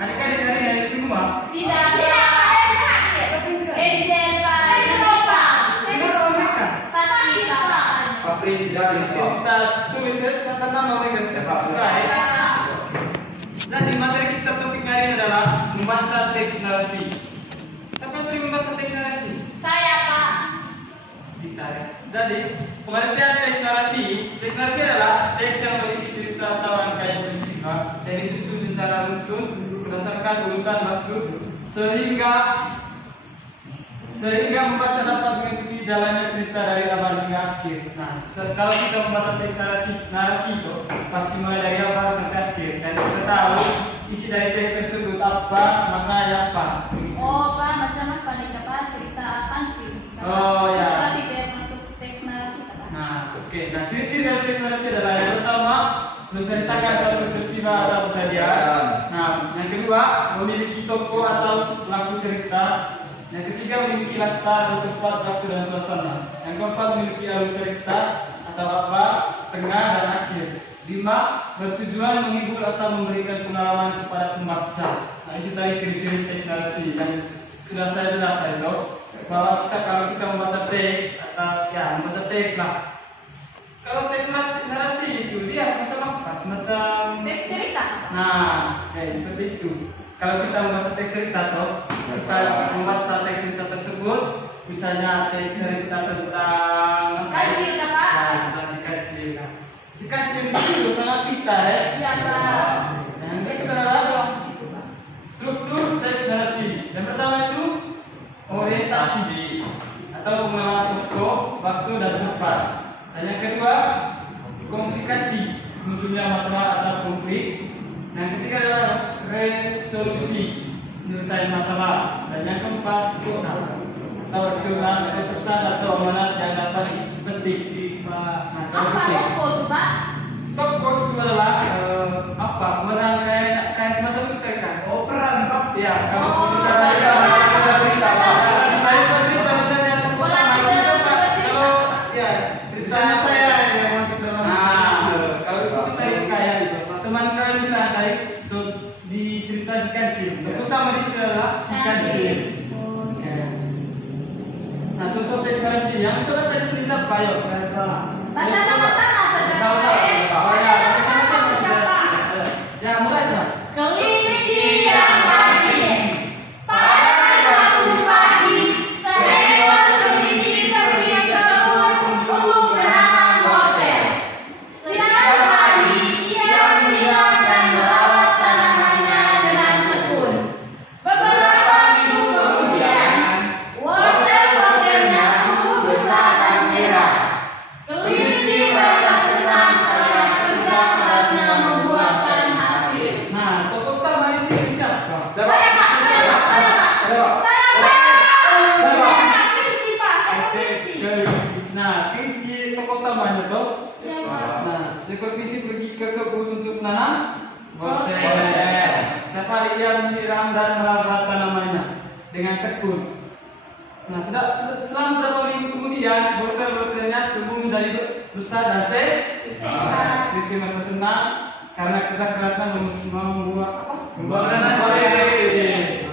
Adik-adik hari semua. Tidak. Angel Pak. Kenapa mereka? Sakti Pak. Papri tidak Kita tulis catat nama mereka. Baik. Jadi materi kita topik hari ini adalah membaca teks narasi. Siapa yang sering membaca teks narasi? Saya Pak. Kita ya. Jadi pengertian teks narasi adalah teks yang berisi cerita atau rangkaian peristiwa yang disusun secara runtun berdasarkan urutan waktu sehingga membaca dapat mengikuti jalannya cerita dari awal hingga akhir. Nah, kalau kita membaca teks narasi itu pasti mulai dari awal sampai akhir dan kita tahu isi dari teks tersebut apa, maknanya apa. Oh Pak, macam apa nih Pak? Cerita apa sih? Oh, ya. Kalau tidak masuk teks narasi Pak. Nah, oke. Nah, ciri-ciri dari teks narasi adalah yang pertama menceritakan suatu peristiwa atau kejadian. Nah, yang kedua memiliki tokoh atau pelaku cerita. Yang ketiga memiliki latar, tempat, waktu dan suasana. Yang keempat memiliki alur cerita atau apa, tengah dan akhir. 5. Bertujuan menghibur atau memberikan pengalaman kepada pembaca. Nah, itu tadi ciri-ciri teks narasi yang sudah saya jelaskan itu. Bahwa kalau kita membaca teks atau ya membaca teks lah. Kalau teks narasi itu dia semacam apa? Semacam Teks cerita. nah, kayak seperti itu. Kalau kita membaca teks cerita toh, kita membaca teks cerita tersebut, misalnya teks cerita tentang Kancil Pak. nah, tentang si kancil. Nah, si kancil itu sangat pintar ya. Iya Pak. Yang kedua adalah struktur teks narasi. Yang pertama itu orientasi atau pengenalan tokoh, waktu dan tempat. Dan yang kedua komplikasi, munculnya masalah atau konflik. Yang ketiga adalah resolusi, menyelesaikan masalah. Dan yang keempat itu atau kesimpulan atau pesan atau amanat yang dapat dipetik di Apa tokoh tuh Pak? tokoh itu adalah apa? Pemeran kayak semacam itu kan? Oh, peran Pak. Iya, kalau cerita saya cerita misalnya tokoh kalau ya ceritanya saya yang masuk dalam kalau itu tadi kayak itu teman kalian bilang tadi itu di cerita si kancil terutama di situ adalah si kancil. Nah, contoh teks narasi yang sudah tadi sini siapa? Ayo, saya Baca sama-sama saja. sama-sama. Oh ya, sama-sama siapa? Ya, mulai Pak. Kelinci yang rajin. Pada suatu pagi, seekor kelinci pergi ke kebun untuk menanam wortel. Setiap hari, ia menyiram dan merawat tanamannya dengan tekun. Beberapa minggu kemudian, wortel-wortelnya tumbuh besar dan sehat. Kelinci merasa senang karena kerja kerasnya membuahkan hasil. Nah, tokoh utama di sini siapa? Saya Pak, saya Pak, saya Pak. Saya Pak kelinci Pak, saya kelinci. Nah, kelinci tokoh utamanya toh. Iya Pak. Nah, seekor kelinci pergi ke kebun untuk menanam wortel. Wortel. Setiap hari ia menyiram dan merawat tanamannya dengan tekun. Nah, selama beberapa minggu kemudian wortel-wortelnya tumbuh menjadi besar dan sehat. Kelinci merasa senang karena kerja kerasnya membuahkan hasil.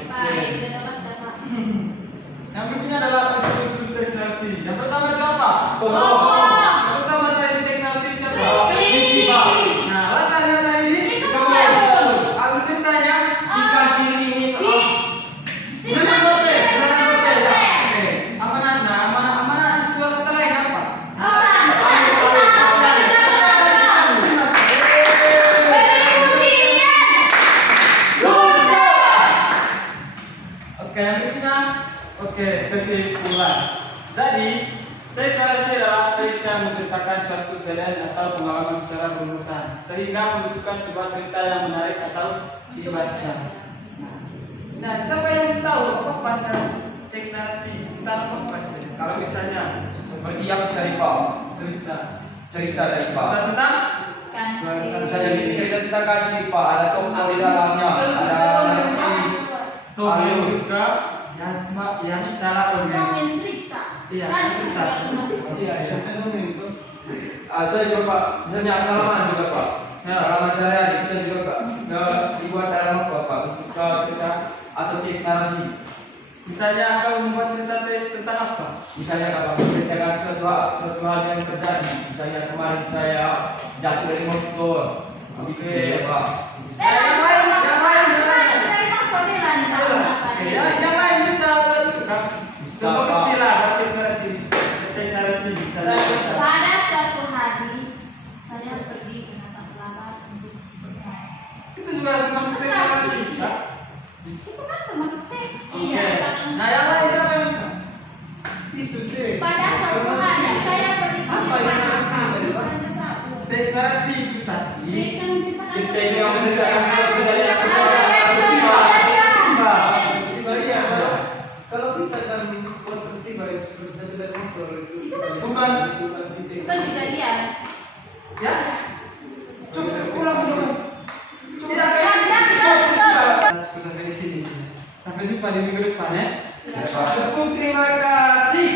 Baik, sudah baca Pak. Yang berikutnya adalah unsur-unsur teks narasi. Yang pertama itu apa? Tokoh. Yang pertama dari teks narasi siapa? Kelinci. Nah, latarnya tadi Itu kebun. alur ceritanya si kancil ini. Si kancil. Amanah itu kata lain apa? Oke, yang berikutnya, kesimpulan. Jadi, teks narasi adalah teks yang menceritakan suatu kejadian atau pengalaman secara berurutan, sehingga membutuhkan sebuah cerita yang menarik atau dibaca. Nah, siapa yang tahu apa baca teks narasi tentang apa pasti? Kalau misalnya seperti yang dari Pak cerita dari Pak. tentang Misalnya cerita tentang kancil Pak, ada tokoh di dalamnya, ada narasi. yang juga yang secara Ngomongin cerita. Iya, Kan cerita. Iya. Saya juga Pak, misalnya pengalaman juga Pak. Ya. Pengalaman sehari-hari bisa juga Pak. Ke ibu dibuat dalam waktu apa? Untuk cerita atau teks narasi. Misalnya kau membuat cerita teks tentang apa? Misalnya kalau menceritakan suatu hal yang terjadi, misalnya kemarin saya jatuh dari motor, begitu ya Pak. Yang lain bisa itu kan? Bisa, Semua Pak. kecil lah, teks narasi. Teks narasi bisa. Pada suatu hari saya pergi ke Natang Selatan untuk bermain. Itu juga termasuk teks narasi. Pak. Itu kan termasuk teks. Oke. Nah, yang lain siapa yang bisa? Itu teks. Pada suatu hari saya pergi ke Apa yang narasi tadi, Pak? Teks narasi itu tadi. Cerita yang menceritakan suatu kejadian yang Kalau kita kan buat peristiwa itu seperti satu dari motor itu Bukan. Bukan kejadian. Ya. Coba ulang dulu. Tidak cukup sampai di sini. Sampai jumpa di minggu depan ya. Ya, Pak. Terima kasih.